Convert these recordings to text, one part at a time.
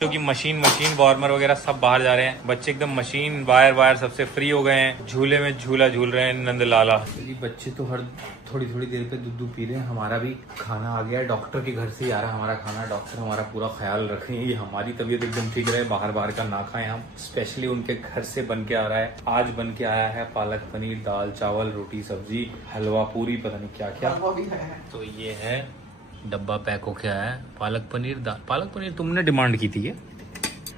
क्योंकि machine warmer वगैरह सब बाहर जा रहे हैं। बच्चे एकदम मशीन वायर सबसे फ्री हो गए हैं। झूले में झूला झूल रहे हैं नंदलाला। ये बच्चे तो हर थोड़ी देर पे दूध पी रहे हैं। हमारा भी खाना आ गया है, डॉक्टर के घर से ही आ रहा है हमारा खाना। डॉक्टर हमारा पूरा ख्याल रख रहे हैं, ये हमारी तबीयत एकदम ठीक रहे, बाहर का ना खाएं हम। स्पेशली उनके घर से बन के आ रहा है। आज बन के आया है पालक पनीर, दाल चावल, रोटी सब्जी, हलवा पूरी, पता नहीं क्या क्या। तो ये है डब्बा पैक होके आया है पालक पनीर दाल। पालक पनीर तुमने डिमांड की थी?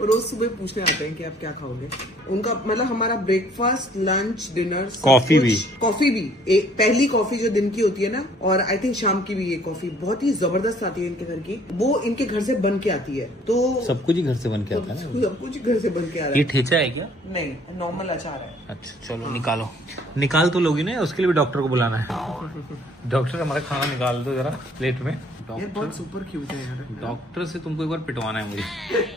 रोज सुबह पूछने आते हैं कि आप क्या खाओगे। उनका मतलब हमारा ब्रेकफास्ट, लंच, डिनर, कॉफी भी पहली कॉफी जो दिन की होती है ना, और आई थिंक शाम की भी ये कॉफी बहुत ही जबरदस्त आती है इनके घर की। वो इनके घर से बन के आती है। तो सब कुछ ही घर से बन के आता है ना? सब कुछ घर से बन के आ रहा है। ये ठेचा है क्या? नहीं, नॉर्मल अचार है। अच्छा चलो निकाल तो लोगी ना, उसके लिए भी डॉक्टर को बुलाना है। डॉक्टर हमारा खाना निकाल दो जरा प्लेट में। ये बहुत सुपर क्यूट है यार। डॉक्टर से तुमको एक बार पिटवाना है मुझे।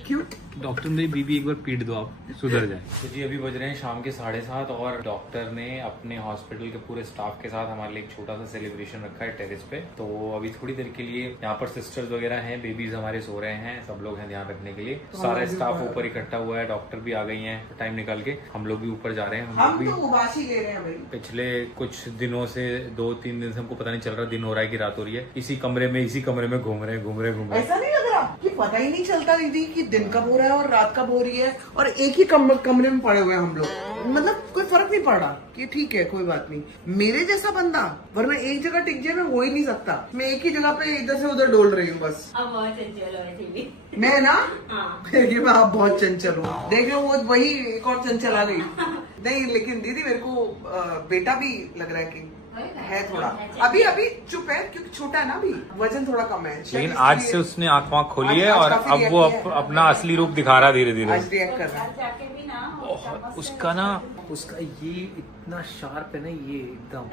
क्यों? डॉक्टर मेरी बीबी एक बार पीट दो, आप सुधर जाए। तो जी अभी बज रहे हैं शाम के 7:30 और डॉक्टर ने अपने हॉस्पिटल के पूरे स्टाफ के साथ हमारे लिए एक छोटा सा सेलिब्रेशन रखा है टेरेस पे। तो अभी थोड़ी देर के लिए यहाँ पर सिस्टर्स वगैरह हैं, बेबीज हमारे सो रहे हैं, सब लोग हैं ध्यान रखने के लिए। सारा स्टाफ ऊपर इकट्ठा हुआ है, डॉक्टर भी आ गई है टाइम निकाल के। हम लोग भी ऊपर जा रहे हैं। हम लोग तो उबासी ले रहे हैं भाई। पिछले कुछ दिनों से 2-3 दिन से हमको पता नहीं चल रहा दिन हो रहा है कि रात हो रही है। इसी कमरे में घूम रहे हैं। ऐसा नहीं लग रहा कि पता ही नहीं चलता दीदी कि दिन कब हो रहा है और रात कब हो रही है, और एक ही कमरे में पड़े हुए हैं हम लोग। मतलब कोई फर्क नहीं पड़ रहा कि ठीक है कोई बात नहीं। मेरे जैसा बंदा वरना एक जगह टिक जाए, मैं हो ही नहीं सकता। मैं एक ही जगह पे इधर से उधर डोल रही हूँ बस। अब बहुत चंचल हो रही थी मैं ना हाँ। मैं आप बहुत चंचल हूँ। देख लो वो वही एक और चंचल आ गई। नहीं लेकिन दीदी मेरे को बेटा भी लग रहा है कि है थोड़ा अभी चुप है क्योंकि छोटा है ना, अभी वजन थोड़ा कम है। लेकिन आज से उसने आंख खोली है और अब वो अपना असली रूप दिखा रहा धीरे धीरे। आज रिएक्ट कर रहा है। उसका ये इतना शार्प है ना, ये एकदम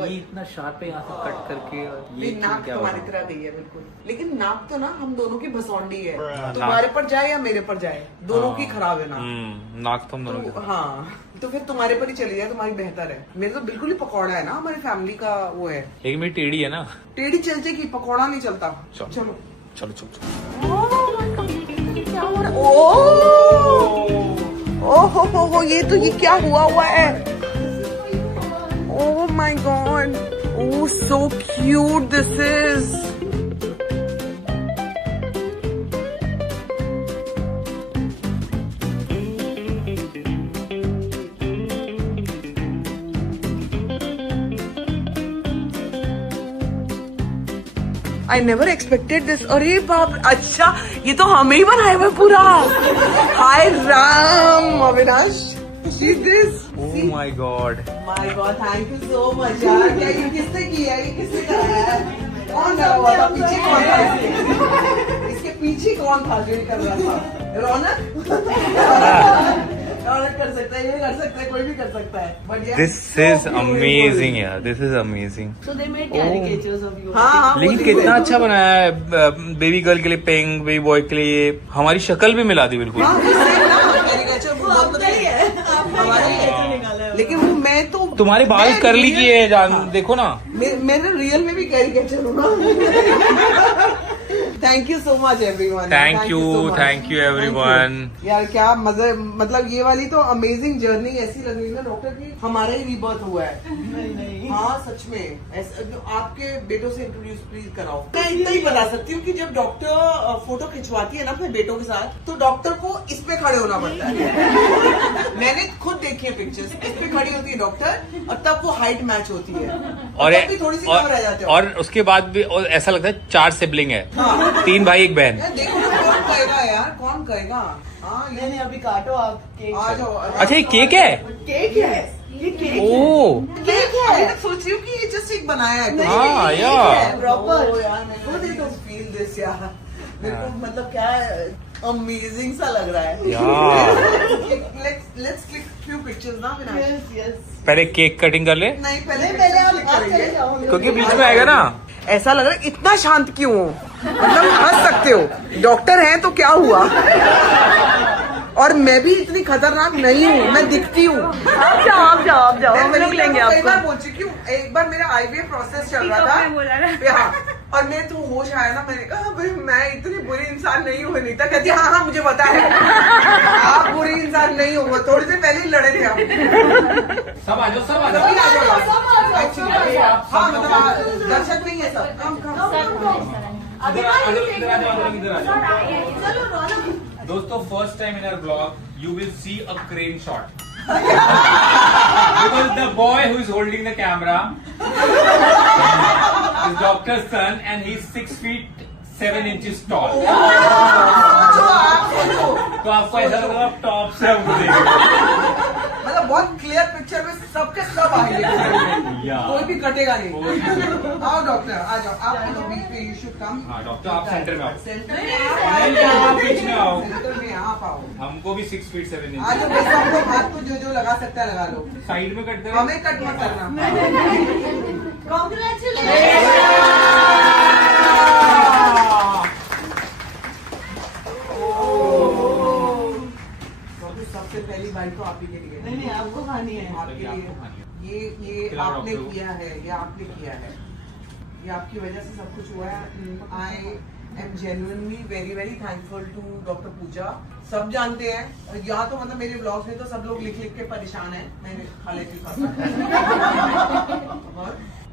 ये इतना शार्प है, यहाँ से कट करके। ये नाक तुम्हारी तरह गई है बिल्कुल। लेकिन नाक तो ना हम दोनों की भसौंडी है, तुम्हारे पर जाए या मेरे पर जाए, दोनों की खराब है नाक तो हम दोनों की। हाँ तो फिर तुम्हारे पर ही चली जाए, तुम्हारी बेहतर है। मेरे तो बिल्कुल ही पकौड़ा है ना, हमारी फैमिली का वो है। लेकिन मेरी टेढ़ी है ना। टेढ़ी चल जाएगी, पकौड़ा नहीं चलता। चलो ओहो ये तो ये क्या हुआ है। Oh my God, oh so cute this is. I never expected this. अरे बाप, अच्छा ये तो हमें ही बनाया हुआ पूरा। हाय Ram Avinash, see this? Oh my God. My God, thank you so much यार। क्या ये किसने किया है? ये किसने कराया है? कौन लगा हुआ था पीछे? कौन था इसके पीछे? कौन था जो ये कर रहा था? रौनक कर सकता है, ये कर सकता है, कोई भी कर सकता है। This is amazing यार, this is amazing. So they made caricatures of you. हाँ, लेकिन कितना अच्छा बनाया है। बेबी गर्ल के लिए पिंक, बेबी बॉय के लिए हमारी शक्ल भी मिला दी बिल्कुल। लेकिन वो मैं तो तुम्हारे बाल कर्ली किए हैं जान, देखो ना। मेरे रियल में भी कैरिकेचर हूँ ना। Thank you so much everyone. Thank you everyone. यार क्या मजा, मतलब ये वाली तो अमेजिंग जर्नी ऐसी लग रही है ना डॉक्टर की हमारा ही रीबर्थ हुआ है। नहीं हाँ सच में। आपके बेटों से इंट्रोड्यूस प्लीज कराओ। मैं इतना ही बता सकती हूँ कि जब डॉक्टर फोटो खिंचवाती है ना अपने बेटों के साथ, तो डॉक्टर को इस पे खड़े होना पड़ता है। मैंने खुद देखी है पिक्चर्स, इस पे खड़ी होती है डॉक्टर और तब वो हाइट मैच होती है और थोड़ी सी कम रह जाते हैं। और उसके बाद भी ऐसा लगता है 4 सिबलिंग है। 3 भाई 1 बहन। देखो कौन कहेगा यार, कौन कहेगा। हाँ नहीं अभी काटो आप केक। आ जाओ। अच्छा ये केक है? केक है ये, केक ओह केक है। मैं सोच रही हूँ कि ये जस्ट एक बनाया है। हाँ यार प्रॉपर यार मैं फील दिस यार। मेरे को मतलब क्या अमेजिंग सा लग रहा है यार। लेट्स क्लिक फ्यू पिक्चर्स ना विनाश। यस पहले केक कटिंग कर ले। नहीं पहले आप चले जाओ क्योंकि बीच में आएगा ना। ऐसा लग रहा है इतना शांत क्यों हो? मतलब हंस सकते हो, डॉक्टर हैं तो क्या हुआ। और मैं भी इतनी खतरनाक नहीं हूँ, मैं दिखती हूँ। आप जाओ हम लोग लेंगे आपको। एक बार बोल चुकी हूँ, एक बार मेरा आईवीएफ प्रोसेस चल रहा था। और मैं तो होश आया ना, मैंने कहा भाई मैं इतनी बुरी इंसान नहीं हूँ नीता। कहती हाँ मुझे पता है आप बुरी इंसान नहीं हो, थोड़ी देर पहले ही लड़े थे हम। सब आ जाओ, सब आ सभी आ जाओ। जाओ। Actually, आप हाँ सब मतलब दर्शक नहीं है सब। कम इधर आ जाओ, इधर आ जाओ, इधर आ जाओ। दोस्तों, first time in our blog you will see a crane shot because the boy who is holding the camera is doctor's son and he's 6 feet 7 inches tall. तो आपको ऐसा लगेगा आप टॉप से मतलब बहुत क्लियर पिक्चर में सबके सब आएंगे, या। कोई भी कटेगा नहीं। कोई भी। आओ डॉक्टर आ जाओ, आप बीच पे यू शुड कम। हाँ डॉक्टर, आप सेंटर में आओ। सेंटर नहीं, में आप बीच में आओ। सेंटर में आप आओ। हमको भी 6 feet 7 आज inches। वैसे हमको हाथ को जो जो लगा सकता है लगा लो, साइड में कट करें। हमें कट मत करना। सबसे पहली बाइट तो आप ही के लिए। नहीं आपको खानी है। आपके लिए ये आपने किया है, ये आपने किया है, ये आपकी वजह से सब कुछ हुआ है। I am genuinely very very thankful to doctor Pooja. सब जानते हैं, यहाँ तो मतलब मेरे ब्लॉग्स में तो सब लोग लिख लिख के परेशान हैं, मैंने खा लेती और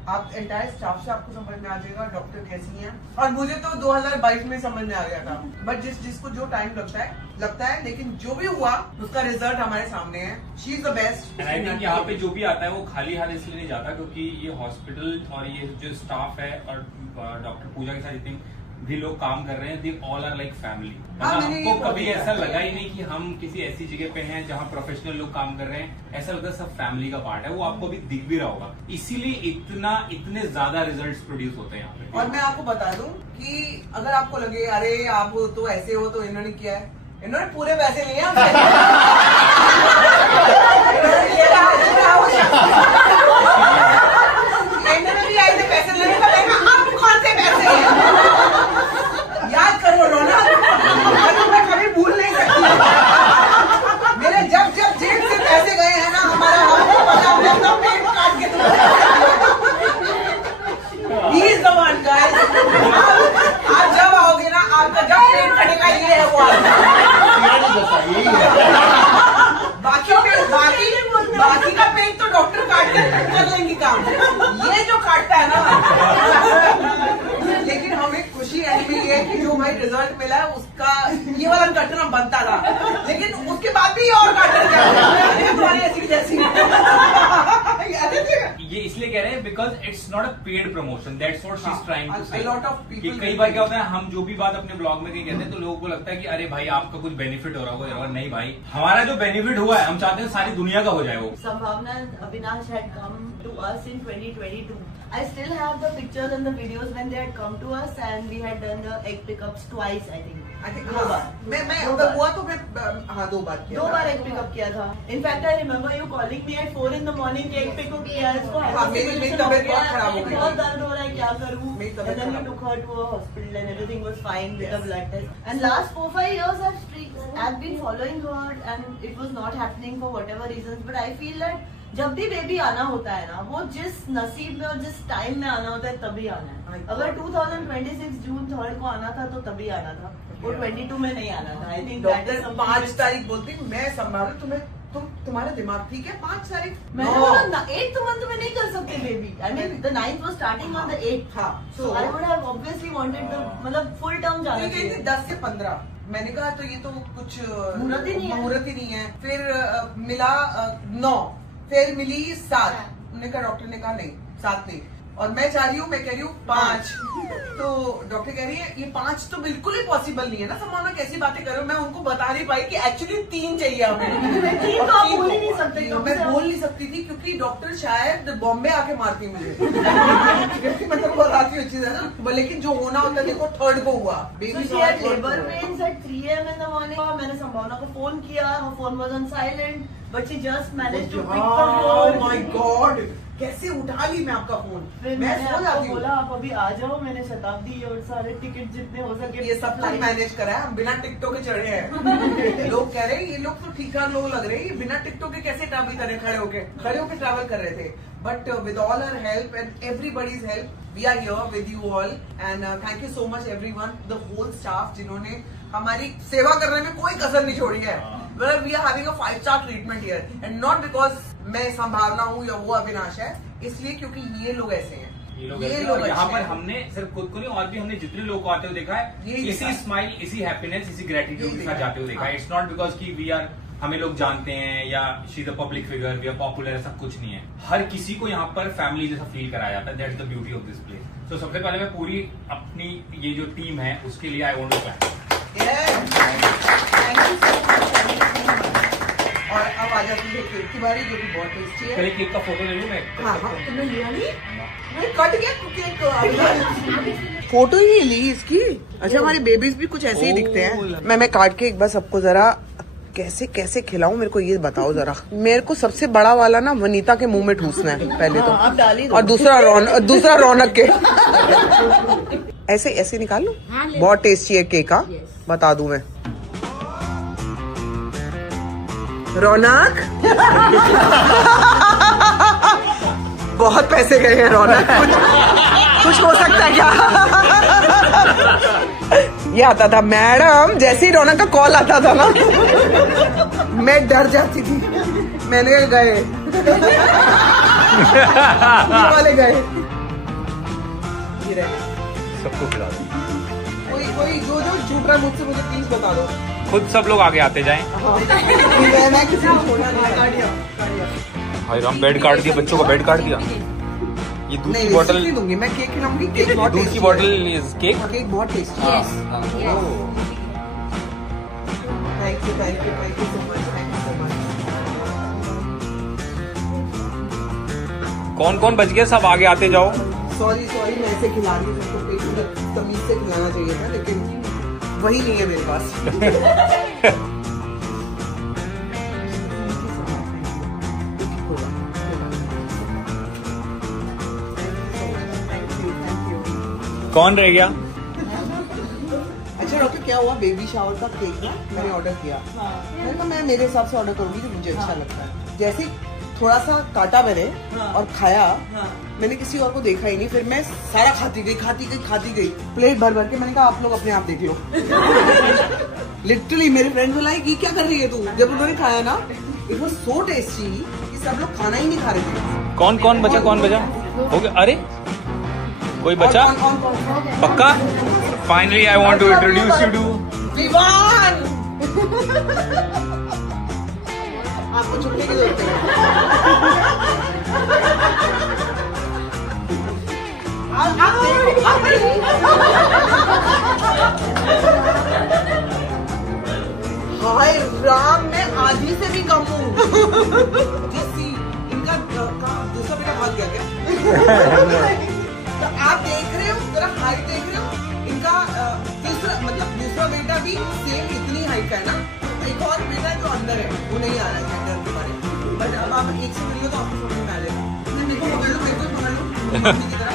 आप एंटायर स्टाफ से आपको समझ में आ जाएगा डॉक्टर कैसी हैं। और मुझे तो 2022 में समझ में आ गया था, बट जिसको जो टाइम लगता है, लेकिन जो भी हुआ उसका रिजल्ट हमारे सामने है। She is the best. And I think यहाँ पे जो भी आता है वो खाली हाथ इसलिए नहीं जाता, क्योंकि ये हॉस्पिटल और ये जो स्टाफ है और डॉक्टर पूजा के साथ जितने भी लोग काम कर रहे हैं, they all are like family. हमको कभी ऐसा लगा ही नहीं कि हम किसी ऐसी जगह पे हैं जहाँ प्रोफेशनल लोग काम कर रहे हैं। ऐसा लगता है सब फैमिली का पार्ट है। वो आपको अभी दिख भी रहा होगा, इसीलिए इतने ज्यादा रिजल्ट्स प्रोड्यूस होते हैं यहाँ पे। और मैं आपको बता दूं कि अगर आपको लगे अरे आप तो ऐसे हो, तो इन्होंने किया है, इन्होंने पूरे पैसे लिए हमसे। इन्होंने भी आए थे पैसे लेने का, आप कौन से पैसे हैं? याद करो रोना, मैं कभी भूल नहीं सकती। मेरे जब जेब से पैसे गए हैं ना, हमारा हमको पता, हमने अपना पेट काट के He is the one, guys. आप जब आओगे ना, आपका जब पेट कटेगा, ये है वो। बाकी का पेट तो डॉक्टर काट कर लेंगे काम, ये जो काटता है ना। लेकिन हमें खुशी ऐसी है कि जो भाई रिजल्ट मिला है उसका ये वाला कटना बनता था, लेकिन उसके बाद भी और काटना ये इसलिए कह रहे हैं because it's not a paid promotion, that's what she is trying to say. Lot of कि पीपल कई बार क्या होता है, हम जो भी बात अपने ब्लॉग में कहीं कहते हैं तो लोगों को लगता है कि अरे भाई आपका कुछ बेनिफिट हो रहा होगा। नहीं भाई, हमारा जो बेनिफिट हुआ है हम चाहते हैं सारी दुनिया का हो जाए वो। Sambhavna and Avinash had come to us in 2022. I still have the pictures and the videos when they had come to us and we had done the egg pickups twice, I think. दो बार मैं अगर हुआ तो मैं हाँ 2 बार किया 2 था। बार egg pickup किया था। In fact, I remember you calling me at 4 in the morning कि egg pickup किया है, इसको हाँ, मेरी तबीयत बहुत खराब हो गई। बहुत दर्द हो रहा है, क्या करूँ? मेरी And तबीयत then we खराब। took her to a hospital and everything was fine with the blood test. And last 4-5 years I've been following her and it was not happening for whatever reasons. But I feel that जब भी baby आना होता है ना, वो जिस नसीब में और जिस टाइम में आना होता है तभी आना है। अगर 2026 जून 3 को आना था तो तभी आना था, वो 22 में नहीं आना था। आई थिंक डॉक्टर 5 तारीख बोलती मैं संभालू तुम्हें, तुम्हारा दिमाग ठीक है। 5 तारीख मैंने बोला 8th मंथ में नहीं कर सकते baby. I mean the 9th was starting on the 8th. हाँ, So I would have obviously wanted the मतलब full term जाना ये चाहिए। 10 से 15 मैंने कहा तो ये तो कुछ मुहूर्त ही नहीं है। फिर मिला 9, फिर मिली 7। उन्होंने कहा, डॉक्टर ने कहा नहीं 7 नहीं, और मैं चाह रही हूँ, मैं कह रही हूँ 5। तो डॉक्टर कह रही है ये 5 तो बिल्कुल ही पॉसिबल नहीं है ना। संभावना कैसी बातें कर रहे हो। मैं उनको बता नहीं पाई कि एक्चुअली 3 चाहिए हमें। 3 तो आप बोल ही नहीं सकते। मैं बोल नहीं सकती थी क्योंकि डॉक्टर शायद बॉम्बे आके मारती मुझे। मतलब वो रात की चीज है ना, लेकिन जो होना होता है देखो 3rd को हुआ। So she had labor pains at 3 AM in the morning. मैंने संभावना को फोन किया, her phone was on silent. but she just managed to pick the Oh phone. my God! कैसे उठा ली मैं आपका फोन? फिर मैं मैंने सो आपको जाती बोला हूँ। आप अभी आ जाओ, मैंने शताब्दी और सारे टिकट जितने हो सके ये सब कुछ मैनेज करा है, हम बिना टिकटों के चढ़े हैं। लोग कह रहे हैं ये लोग तो ठीक ठाक लोग लग रहे हैं, ये बिना टिकटों के कैसे ट्रैवल कर रहे हैं, खड़े होके ट्रैवल कर रहे थे। But with all our help and everybody's help we are here with you all and thank you so much everyone, the whole staff जिन्होंने हमारी सेवा करने में कोई कसर नहीं छोड़ी है। We are having a 5-star treatment here and not because मैं संभावना हूँ या वो अविनाश है, इसलिए क्योंकि ये लोग ऐसे हैं। ये लोग ऐसे हैं। और यहाँ पर हमने सिर्फ खुद को नहीं और भी हमने जितने लोगों को आते हुए देखा है, यही इसी देखा। स्माइल, इसी हैप्पीनेस, इसी ग्रेटिट्यूड यही के साथ देखा। जाते हुए देखा है। इट्स नॉट बिकॉज की वी आर, हमें लोग जानते हैं या she is a public figure, we are popular, ऐसा कुछ नहीं है। हर किसी को यहाँ पर फैमिली जैसा फील कराया जाता है। That's the beauty of this place. तो सबसे पहले मैं पूरी अपनी ये जो टीम है उसके लिए I want to clap. Thank you so much. और अब आ जाती है केक की बारी, जो कि बहुत टेस्टी है। पहले केक का फोटो ले लूं मैं। हाँ हाँ, तुमने लिया नहीं? मैं कट गया केक। फोटो ही नहीं ली इसकी। अच्छा, हमारे बेबीज भी कुछ ऐसे ही दिखते हैं। मैं काट के एक बार सबको जरा कैसे कैसे खिलाऊं, मेरे को ये बताओ जरा। मेरे को सबसे बड़ा वाला ना वनीता के मुंह में ठूसना है पहले तो, आप डाल ही दो। और दूसरा रौनक के। ऐसे ऐसे निकाल लो। बहुत टेस्टी है केक, हाँ बता दूं मैं। रौनक बहुत पैसे गए हैं रौनक, कुछ हो सकता है क्या? ये आता था मैडम, जैसे ही रौनक का कॉल आता था ना मैं डर जाती थी। मैंने कहा गए ये वाले गए। ये रहे। सबको खिला दो, कोई जो झूठ रहा है मुझसे, मुझे प्लीज बता दो। खुद सब लोग आगे आते जाएं। हाँ, मैं किसी को छोड़ना नहीं। भाई राम, बेड काट दिया, बच्चों का बेड काट दिया। ये दूध की बोतल, नहीं दूंगी मैं, केक खिलाऊंगी। केक बहुत दूध की tasty बोतल है। Is cake. केक बहुत टेस्टी है। Thank you so much, thank you so much. कौन कौन बच गया, सब आगे आते जाओ। सॉरी मैं ऐसे खिला रही हूँ, सबको पेट में तमीज से खिलाना चाहिए था, लेकिन वही नहीं है मेरे पास। कौन रह गया? अच्छा डॉक्टर, क्या हुआ? बेबी शावर का केक ना मैंने ऑर्डर किया। मैंने कहा मैं मेरे हिसाब से ऑर्डर करूंगी जो मुझे अच्छा लगता है। जैसे ही थोड़ा सा काटा मैंने और खाया, मैंने किसी और को देखा ही नहीं। फिर मैं सारा खाती गई प्लेट भर भर के। मैंने कहा आप लोग अपने आप देख लो। लिटरली मेरे फ्रेंड बोला ये क्या कर रही है तू? जब उन्होंने खाया ना, इट वाज सो टेस्टी कि सब लोग खाना ही नहीं खा रहे थे। कौन बचा हो गया? अरे कोई बचा? कौन? पक्का? Finally I want to introduce you to Vivaan. आपको छुट्टी की जरूरत हाय राम, मैं आधी से भी कम हूँ। जैसी इनका दूसरा बेटा भाग गया क्या? तो आप देख रहे हो, जरा हाइट देख रहे हो इनका। दूसरा बेटा भी सेम इतनी हाइट का है ना। एक और बेटा जो अंदर है वो नहीं आ रहा है सेंटर के बारे। बट अब आप एक से मिलिए तो आपको समझ में आ जाएगा। मेरे को पकड़ लो, मेरे को पकड़ लो, मम्मी की तरह।